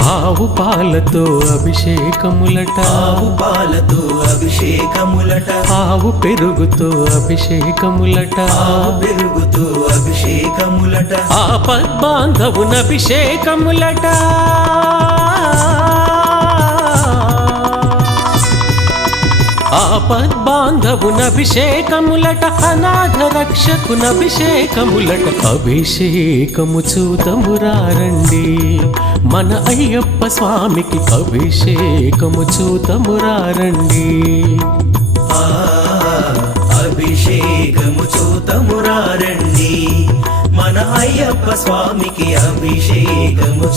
ఆవు పాలతో అభిషేకములట, ఆవు పాలతో అభిషేకములట, ఆవు పెరుగుతో అభిషేకములట, ఆవు పెరుగుతో అభిషేకములట, ఆపద్బాంధవున అభిషేకములట, ఆపద్బాంధవున అభిషేకములట, అనాథ రక్షకున అభిషేకములట. అభిషేకము చూతమురారండి మన అయ్యప్ప స్వామికి, అభిషేకము చూతమురారండి. అభిషేకము చూతమురారండి మన అయ్యప్ప స్వామికి, అభిషేకము